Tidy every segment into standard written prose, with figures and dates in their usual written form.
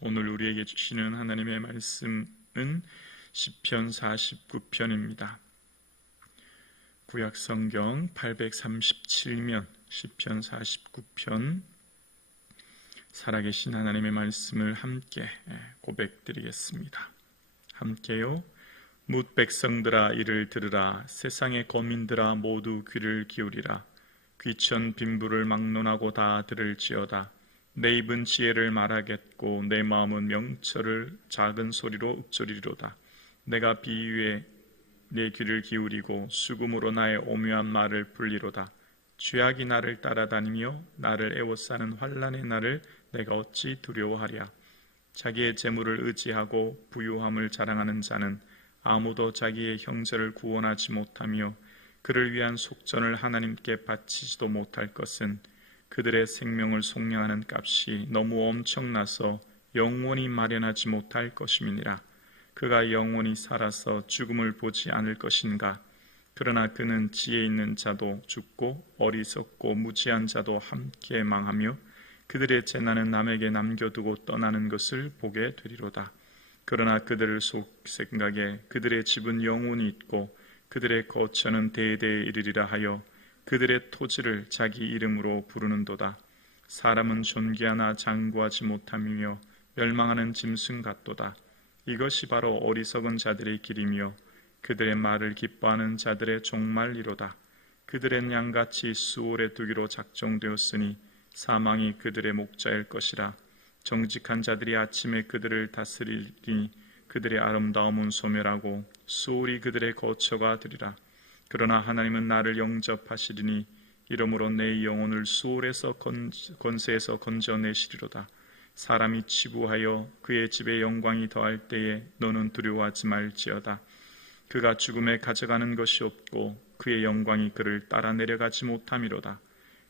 오늘 우리에게 주시는 하나님의 말씀은 시편 49편입니다. 구약 성경 837면 시편 49편 살아계신 하나님의 말씀을 함께 고백드리겠습니다. 함께요. 뭇 백성들아 이를 들으라. 세상의 거민들아 모두 귀를 기울이라. 귀천 빈부를 막론하고 다 들을지어다. 내 입은 지혜를 말하겠고 내 마음은 명철을 작은 소리로 읊조리리로다. 내가 비유에 내 귀를 기울이고 수금으로 나의 오묘한 말을 불리로다. 죄악이 나를 따라다니며 나를 애워싸는 환난의 날을 내가 어찌 두려워하랴. 자기의 재물을 의지하고 부유함을 자랑하는 자는 아무도 자기의 형제를 구원하지 못하며 그를 위한 속전을 하나님께 바치지도 못할 것은 그들의 생명을 속량하는 값이 너무 엄청나서 영원히 마련하지 못할 것임이니라. 그가 영원히 살아서 죽음을 보지 않을 것인가. 그러나 그는 지혜 있는 자도 죽고 어리석고 무지한 자도 함께 망하며 그들의 재난은 남에게 남겨두고 떠나는 것을 보게 되리로다. 그러나 그들 속 생각에 그들의 집은 영원히 있고 그들의 거처는 대대에 이르리라 하여 그들의 토지를 자기 이름으로 부르는도다. 사람은 존귀하나 장구하지 못함이며 멸망하는 짐승 같도다. 이것이 바로 어리석은 자들의 길이며 그들의 말을 기뻐하는 자들의 종말이로다. 그들의 양같이 수월에 두기로 작정되었으니 사망이 그들의 목자일 것이라. 정직한 자들이 아침에 그들을 다스리니 그들의 아름다움은 소멸하고 수월이 그들의 거처가 되리라. 그러나 하나님은 나를 영접하시리니 이러므로 내 영혼을 수월에서 권세에서 건져내시리로다. 사람이 치부하여 그의 집에 영광이 더할 때에 너는 두려워하지 말지어다. 그가 죽음에 가져가는 것이 없고 그의 영광이 그를 따라 내려가지 못함이로다.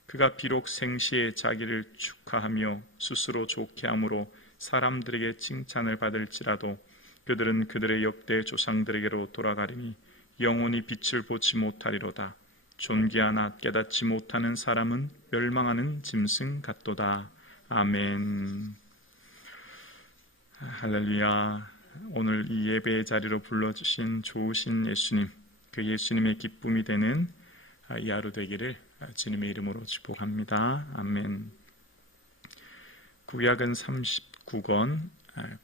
그가 비록 생시에 자기를 축하하며 스스로 좋게 함으로 사람들에게 칭찬을 받을지라도 그들은 그들의 역대 조상들에게로 돌아가리니 영원히 빛을 보지 못하리로다. 존귀하나 깨닫지 못하는 사람은 멸망하는 짐승 같도다. 아멘. 할렐루야. 오늘 이 예배의 자리로 불러주신 좋으신 예수님, 그 예수님의 기쁨이 되는 이 하루 되기를 주님의 이름으로 축복합니다. 아멘. 구약은 39권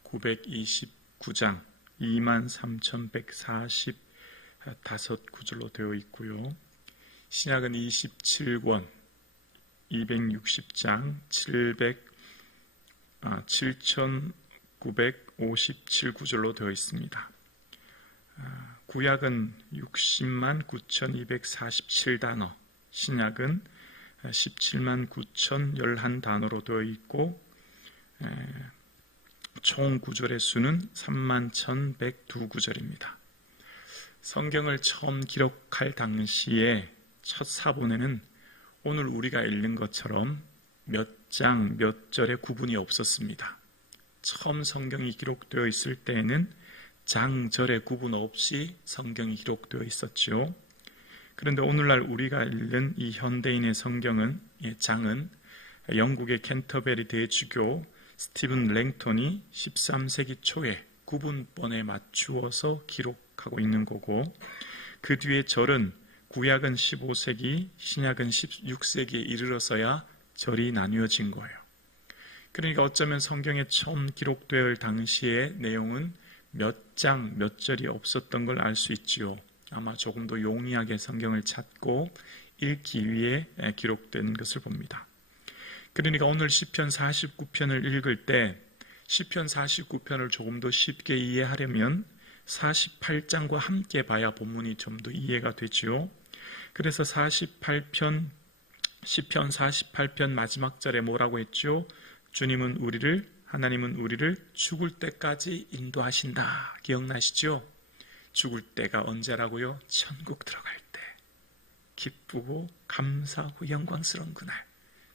929장 23,145구절로 되어 있고요. 신약은 27권 260장 7,957구절로 되어 있습니다. 구약은 60만 9,247단어, 신약은 17만 9,011단어로 되어 있고 총 구절의 수는 3만 1,102구절입니다. 성경을 처음 기록할 당시에 첫 사본에는 오늘 우리가 읽는 것처럼 몇 장, 몇 절의 구분이 없었습니다. 처음 성경이 기록되어 있을 때에는 장절의 구분 없이 성경이 기록되어 있었죠. 그런데 오늘날 우리가 읽는 이 현대인의 성경은, 장은 영국의 캔터베리 대주교 스티븐 랭턴이 13세기 초에 구분본에 맞추어서 기록하고 있는 거고, 그 뒤에 절은 구약은 15세기, 신약은 16세기에 이르러서야 절이 나뉘어진 거예요. 그러니까 어쩌면 성경에 처음 기록될 당시의 내용은 몇 장, 몇 절이 없었던 걸 알 수 있지요. 아마 조금 더 용이하게 성경을 찾고 읽기 위해 기록된 것을 봅니다. 그러니까 오늘 시편 49편을 읽을 때 시편 49편을 조금 더 쉽게 이해하려면 48장과 함께 봐야 본문이 좀 더 이해가 되지요. 그래서 48편, 시편 48편 마지막 절에 뭐라고 했죠? 하나님은 우리를 죽을 때까지 인도하신다. 기억나시죠? 죽을 때가 언제라고요? 천국 들어갈 때. 기쁘고 감사하고 영광스러운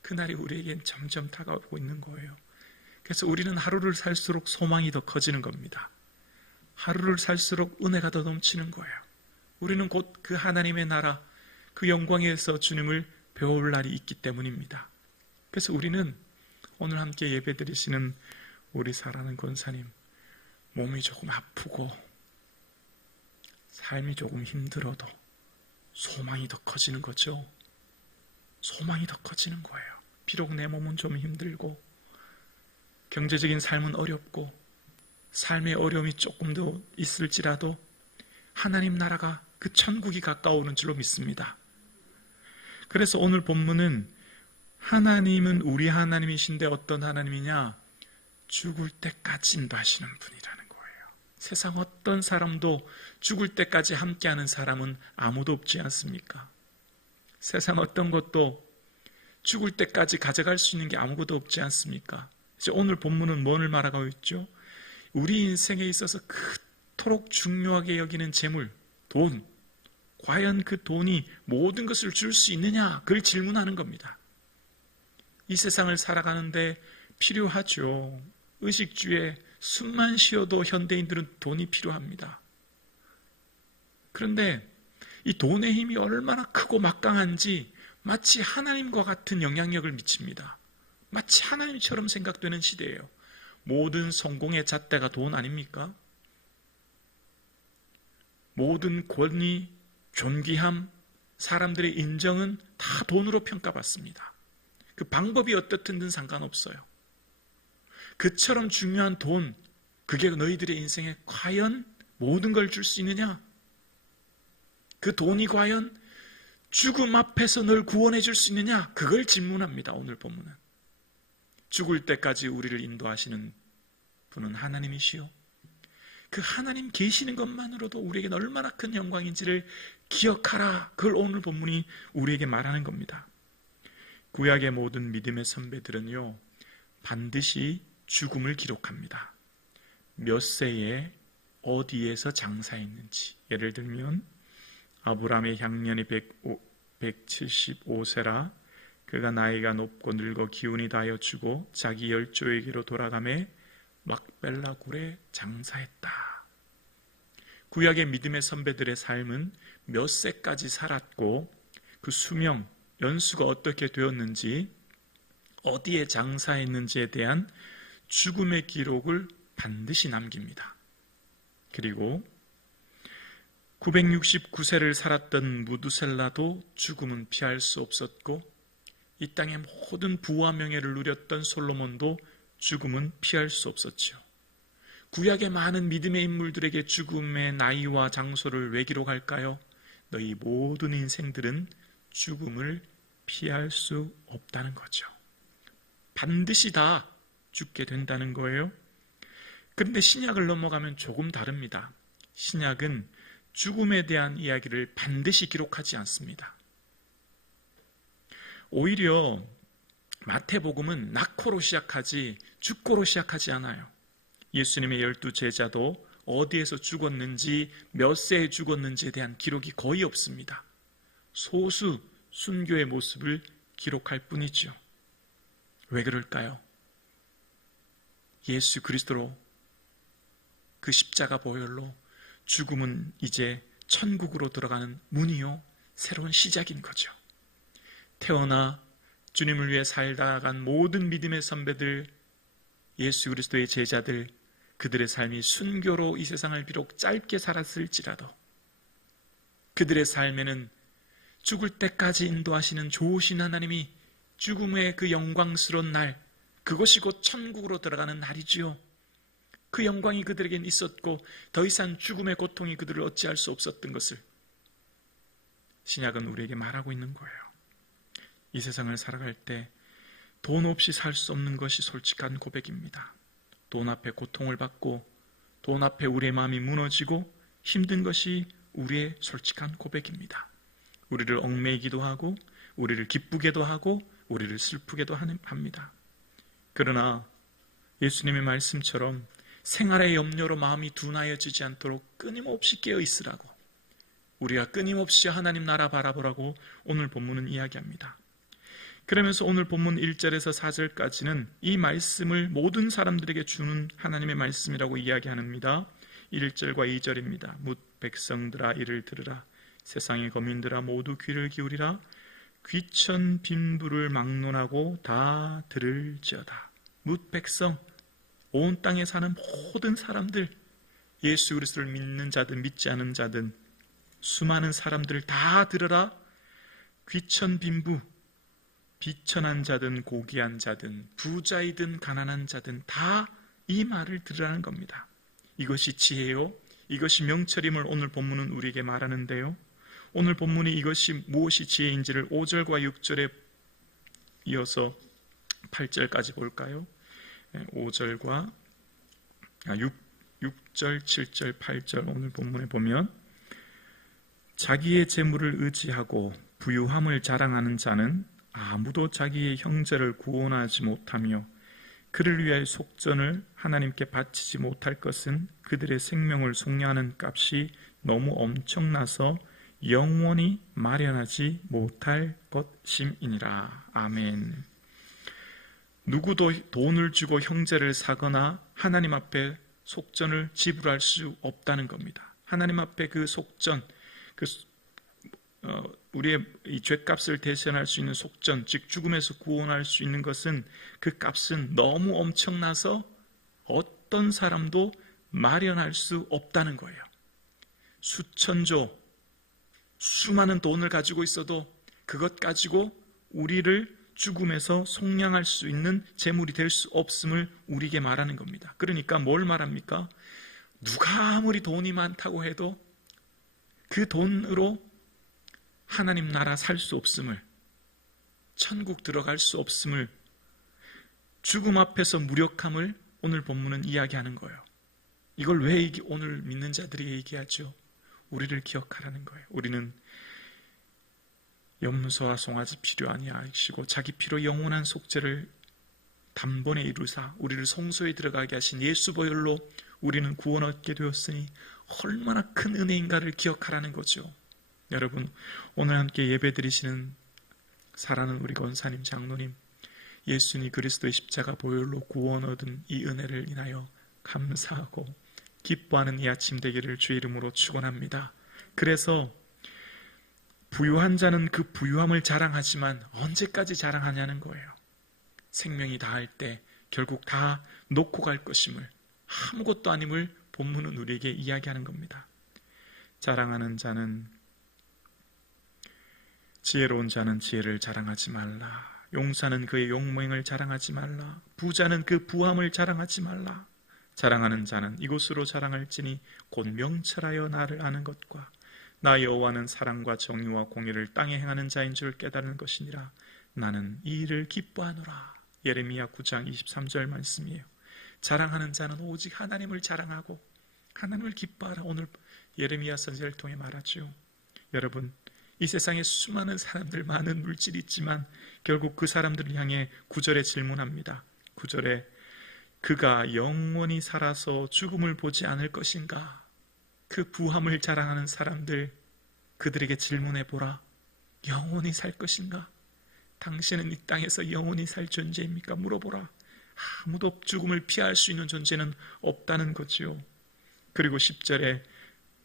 그날이 우리에겐 점점 다가오고 있는 거예요. 그래서 우리는 하루를 살수록 소망이 더 커지는 겁니다. 하루를 살수록 은혜가 더 넘치는 거예요. 우리는 곧 그 하나님의 나라, 그 영광에서 주님을 배울 날이 있기 때문입니다. 그래서 우리는 오늘 함께 예배드리시는 우리 사랑하는 권사님, 몸이 조금 아프고 삶이 조금 힘들어도 소망이 더 커지는 거죠. 소망이 더 커지는 거예요. 비록 내 몸은 좀 힘들고 경제적인 삶은 어렵고 삶의 어려움이 조금 더 있을지라도 하나님 나라가 그 천국이 가까워오는 줄로 믿습니다. 그래서 오늘 본문은 하나님은 우리 하나님이신데 어떤 하나님이냐? 죽을 때까지 인도하시는 분이라는 거예요. 세상 어떤 사람도 죽을 때까지 함께하는 사람은 아무도 없지 않습니까? 세상 어떤 것도 죽을 때까지 가져갈 수 있는 게 아무것도 없지 않습니까? 이제 오늘 본문은 뭐를 말하고 있죠? 우리 인생에 있어서 그토록 중요하게 여기는 재물, 돈, 과연 그 돈이 모든 것을 줄 수 있느냐? 그걸 질문하는 겁니다. 이 세상을 살아가는데 필요하죠. 의식주에 숨만 쉬어도 현대인들은 돈이 필요합니다. 그런데 이 돈의 힘이 얼마나 크고 막강한지 마치 하나님과 같은 영향력을 미칩니다. 마치 하나님처럼 생각되는 시대예요. 모든 성공의 잣대가 돈 아닙니까? 모든 권위, 존귀함, 사람들의 인정은 다 돈으로 평가받습니다. 그 방법이 어떻든 상관없어요. 그처럼 중요한 돈, 그게 너희들의 인생에 과연 모든 걸 줄 수 있느냐? 그 돈이 과연 죽음 앞에서 널 구원해 줄 수 있느냐? 그걸 질문합니다. 오늘 본문은. 죽을 때까지 우리를 인도하시는 분은 하나님이시요. 그 하나님 계시는 것만으로도 우리에게 얼마나 큰 영광인지를 기억하라. 그걸 오늘 본문이 우리에게 말하는 겁니다. 구약의 모든 믿음의 선배들은요, 반드시 죽음을 기록합니다. 몇 세에 어디에서 장사했는지. 예를 들면 아브라함의 향년이 175세라 그가 나이가 높고 늙어 기운이 다하여 주고 자기 열조에게로 돌아가매 막벨라 굴에 장사했다. 구약의 믿음의 선배들의 삶은 몇 세까지 살았고 그 수명, 연수가 어떻게 되었는지, 어디에 장사했는지에 대한 죽음의 기록을 반드시 남깁니다. 그리고 969세를 살았던 무두셀라도 죽음은 피할 수 없었고, 이 땅의 모든 부와 명예를 누렸던 솔로몬도 죽음은 피할 수 없었죠. 구약의 많은 믿음의 인물들에게 죽음의 나이와 장소를 왜 기록할까요? 너희 모든 인생들은 죽음을 피할 수 없다는 거죠. 반드시 다 죽게 된다는 거예요. 그런데 신약을 넘어가면 조금 다릅니다. 신약은 죽음에 대한 이야기를 반드시 기록하지 않습니다. 오히려 마태복음은 낙호로 시작하지 죽고로 시작하지 않아요. 예수님의 12 제자도 어디에서 죽었는지, 몇 세에 죽었는지에 대한 기록이 거의 없습니다. 소수 순교의 모습을 기록할 뿐이죠. 왜 그럴까요? 예수 그리스도로, 그 십자가 보혈로 죽음은 이제 천국으로 들어가는 문이요, 새로운 시작인 거죠. 태어나 주님을 위해 살다간 모든 믿음의 선배들, 예수 그리스도의 제자들, 그들의 삶이 순교로 이 세상을 비록 짧게 살았을지라도 그들의 삶에는 죽을 때까지 인도하시는 좋으신 하나님이 죽음의 그 영광스러운 날, 그것이 곧 천국으로 들어가는 날이지요. 그 영광이 그들에겐 있었고 더 이상 죽음의 고통이 그들을 어찌할 수 없었던 것을 신약은 우리에게 말하고 있는 거예요. 이 세상을 살아갈 때 돈 없이 살 수 없는 것이 솔직한 고백입니다. 돈 앞에 고통을 받고 돈 앞에 우리의 마음이 무너지고 힘든 것이 우리의 솔직한 고백입니다. 우리를 얽매이기도 하고 우리를 기쁘게도 하고 우리를 슬프게도 합니다. 그러나 예수님의 말씀처럼 생활의 염려로 마음이 둔하여지지 않도록 끊임없이 깨어 있으라고, 우리가 끊임없이 하나님 나라 바라보라고 오늘 본문은 이야기합니다. 그러면서 오늘 본문 1절에서 4절까지는 이 말씀을 모든 사람들에게 주는 하나님의 말씀이라고 이야기합니다. 1절과 2절입니다. 뭇 백성들아 이를 들으라. 세상의 거민들아 모두 귀를 기울이라. 귀천 빈부를 막론하고 다 들을지어다. 뭇 백성, 온 땅에 사는 모든 사람들, 예수 그리스도를 믿는 자든 믿지 않은 자든 수많은 사람들을 다 들으라. 귀천빈부, 비천한 자든 고귀한 자든 부자이든 가난한 자든 다 이 말을 들으라는 겁니다. 이것이 지혜요, 이것이 명철임을 오늘 본문은 우리에게 말하는데요, 오늘 본문이 이것이 무엇이 지혜인지를 5절과 6절에 이어서 8절까지 볼까요? 5절과 6절, 7절, 8절 오늘 본문에 보면, 자기의 재물을 의지하고 부유함을 자랑하는 자는 아무도 자기의 형제를 구원하지 못하며 그를 위하여 속전을 하나님께 바치지 못할 것은 그들의 생명을 속량하는 값이 너무 엄청나서 영원히 마련하지 못할 것임이니라. 아멘. 누구도 돈을 주고 형제를 사거나 하나님 앞에 속전을 지불할 수 없다는 겁니다. 하나님 앞에 그 속전, 우리의 이 죄값을 대신할 수 있는 속전, 즉 죽음에서 구원할 수 있는 것은, 그 값은 너무 엄청나서 어떤 사람도 마련할 수 없다는 거예요. 수천조, 수많은 돈을 가지고 있어도 그것 가지고 우리를 죽음에서 속량할 수 있는 재물이 될 수 없음을 우리에게 말하는 겁니다. 그러니까 뭘 말합니까? 누가 아무리 돈이 많다고 해도 그 돈으로 하나님 나라 살 수 없음을, 천국 들어갈 수 없음을, 죽음 앞에서 무력함을 오늘 본문은 이야기하는 거예요. 이걸 왜 오늘 믿는 자들이 얘기하죠? 우리를 기억하라는 거예요. 우리는 염소와 송아지 필요 아니하시고 자기 피로 영원한 속죄를 단번에 이루사 우리를 성소에 들어가게 하신 예수 보혈로 우리는 구원 얻게 되었으니 얼마나 큰 은혜인가를 기억하라는 거죠. 여러분, 오늘 함께 예배 드리시는 사랑하는 우리 권사님, 장로님, 예수님 그리스도의 십자가 보혈로 구원 얻은 이 은혜를 인하여 감사하고 기뻐하는 이 아침 되기를 주의 이름으로 축원합니다. 그래서 부유한 자는 그 부유함을 자랑하지만 언제까지 자랑하냐는 거예요. 생명이 다할 때 결국 다 놓고 갈 것임을, 아무것도 아님을 본문은 우리에게 이야기하는 겁니다. 자랑하는 자는, 지혜로운 자는 지혜를 자랑하지 말라. 용사는 그의 용맹을 자랑하지 말라. 부자는 그 부함을 자랑하지 말라. 자랑하는 자는 이곳으로 자랑할지니 곧 명철하여 나를 아는 것과 나 여호와는 사랑과 정의와 공의를 땅에 행하는 자인 줄 깨달은 것이니라. 나는 이 일을 기뻐하노라. 예레미야 9장 23절 말씀이에요. 자랑하는 자는 오직 하나님을 자랑하고 하나님을 기뻐하라. 오늘 예레미야 선지자를 통해 말하죠. 여러분, 이 세상에 수많은 사람들, 많은 물질이 있지만 결국 그 사람들을 향해 9절에 질문합니다. 9절에 그가 영원히 살아서 죽음을 보지 않을 것인가? 그 부함을 자랑하는 사람들, 그들에게 질문해 보라. 영원히 살 것인가? 당신은 이 땅에서 영원히 살 존재입니까? 물어보라. 아무도 죽음을 피할 수 있는 존재는 없다는 거지요. 그리고 10절에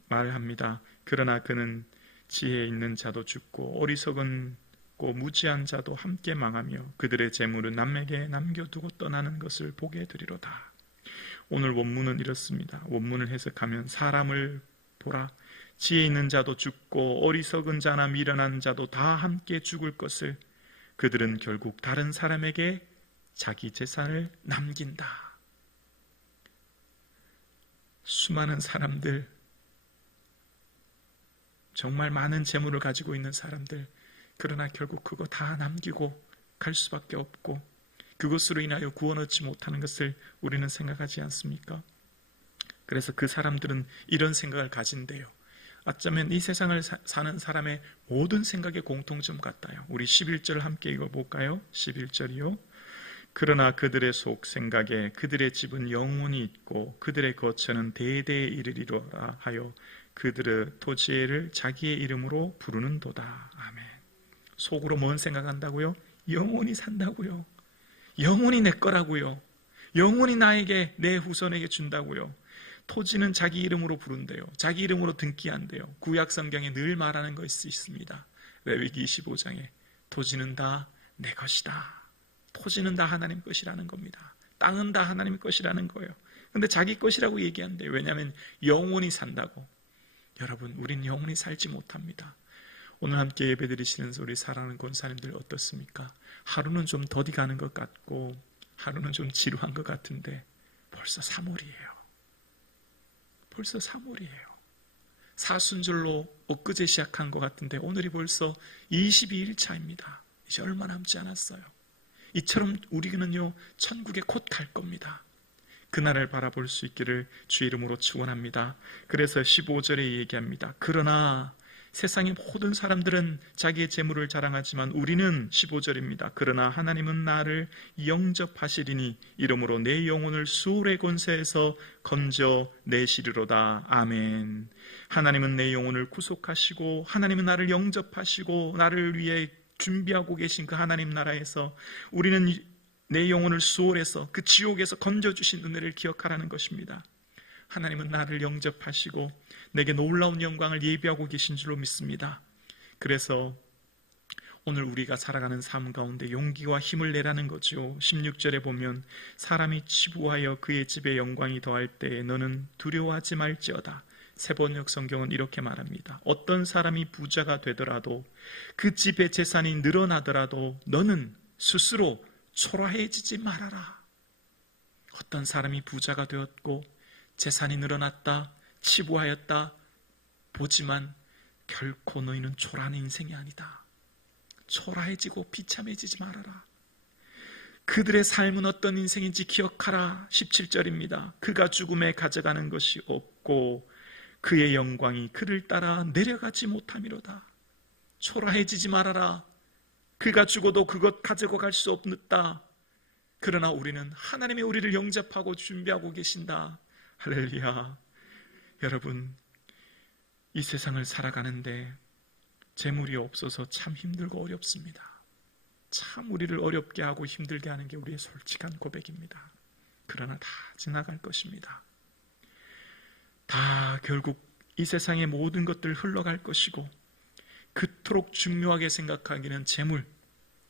말합니다. 그러나 그는 지혜 있는 자도 죽고 어리석은 고 무지한 자도 함께 망하며 그들의 재물은 남에게 남겨두고 떠나는 것을 보게 되리로다. 오늘 원문은 이렇습니다. 원문을 해석하면 사람을 보라. 지혜 있는 자도 죽고 어리석은 자나 미련한 자도 다 함께 죽을 것을, 그들은 결국 다른 사람에게 자기 재산을 남긴다. 수많은 사람들, 정말 많은 재물을 가지고 있는 사람들, 그러나 결국 그거 다 남기고 갈 수밖에 없고 그것으로 인하여 구원 얻지 못하는 것을 우리는 생각하지 않습니까? 그래서 그 사람들은 이런 생각을 가진대요. 어쩌면 이 세상을 사는 사람의 모든 생각의 공통점 같아요. 우리 11절 함께 읽어볼까요? 11절이요. 그러나 그들의 속 생각에 그들의 집은 영원히 있고 그들의 거처는 대대에 이르리로라 하여 그들의 토지를 자기의 이름으로 부르는도다. 아멘. 속으로 뭔 생각한다고요? 영원히 산다고요. 영원히 내 거라고요. 영원히 나에게, 내 후손에게 준다고요. 토지는 자기 이름으로 부른대요. 자기 이름으로 등기한대요. 구약 성경에 늘 말하는 것이 있습니다. 레위기 25장에 토지는 다 내 것이다. 토지는 다 하나님 것이라는 겁니다. 땅은 다 하나님 것이라는 거예요. 근데 자기 것이라고 얘기한대요. 왜냐하면 영원히 산다고. 여러분, 우린 영원히 살지 못합니다. 오늘 함께 예배드리시는 우리 사랑하는 권사님들 어떻습니까? 하루는 좀 더디 가는 것 같고 하루는 좀 지루한 것 같은데 벌써 3월이에요. 벌써 3월이에요. 사순절로 엊그제 시작한 것 같은데 오늘이 벌써 22일 차입니다. 이제 얼마 남지 않았어요. 이처럼 우리는요, 천국에 곧 갈 겁니다. 그날을 바라볼 수 있기를 주의 이름으로 축원합니다. 그래서 15절에 얘기합니다. 그러나 세상의 모든 사람들은 자기의 재물을 자랑하지만 우리는 15절입니다. 그러나 하나님은 나를 영접하시리니 이러므로 내 영혼을 수월의 권세에서 건져내시리로다. 아멘. 하나님은 내 영혼을 구속하시고 하나님은 나를 영접하시고 나를 위해 준비하고 계신 그 하나님 나라에서 우리는 내 영혼을 수월해서 그 지옥에서 건져주신 은혜를 기억하라는 것입니다. 하나님은 나를 영접하시고 내게 놀라운 영광을 예비하고 계신 줄로 믿습니다. 그래서 오늘 우리가 살아가는 삶 가운데 용기와 힘을 내라는 거죠. 16절에 보면 사람이 치부하여 그의 집에 영광이 더할 때에 너는 두려워하지 말지어다. 새번역 성경은 이렇게 말합니다. 어떤 사람이 부자가 되더라도 그 집의 재산이 늘어나더라도 너는 스스로 초라해지지 말아라. 어떤 사람이 부자가 되었고 재산이 늘어났다, 치부하였다 보지만 결코 너희는 초라한 인생이 아니다. 초라해지고 비참해지지 말아라. 그들의 삶은 어떤 인생인지 기억하라. 17절입니다. 그가 죽음에 가져가는 것이 없고 그의 영광이 그를 따라 내려가지 못함이로다. 초라해지지 말아라. 그가 죽어도 그것 가지고 갈 수 없다. 그러나 우리는 하나님이 우리를 영접하고 준비하고 계신다. 할렐루야. 여러분, 이 세상을 살아가는데 재물이 없어서 참 힘들고 어렵습니다. 참 우리를 어렵게 하고 힘들게 하는 게 우리의 솔직한 고백입니다. 그러나 다 지나갈 것입니다. 다 결국 이 세상의 모든 것들 흘러갈 것이고 그토록 중요하게 생각하기는 재물,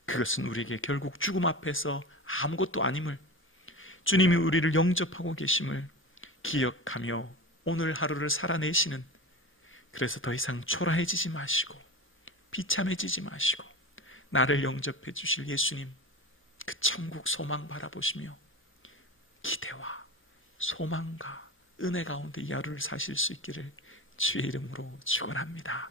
그것은 우리에게 결국 죽음 앞에서 아무것도 아님을, 주님이 우리를 영접하고 계심을 기억하며 오늘 하루를 살아내시는, 그래서 더 이상 초라해지지 마시고 비참해지지 마시고 나를 영접해 주실 예수님, 그 천국 소망 바라보시며 기대와 소망과 은혜 가운데 이 하루를 사실 수 있기를 주의 이름으로 축원합니다.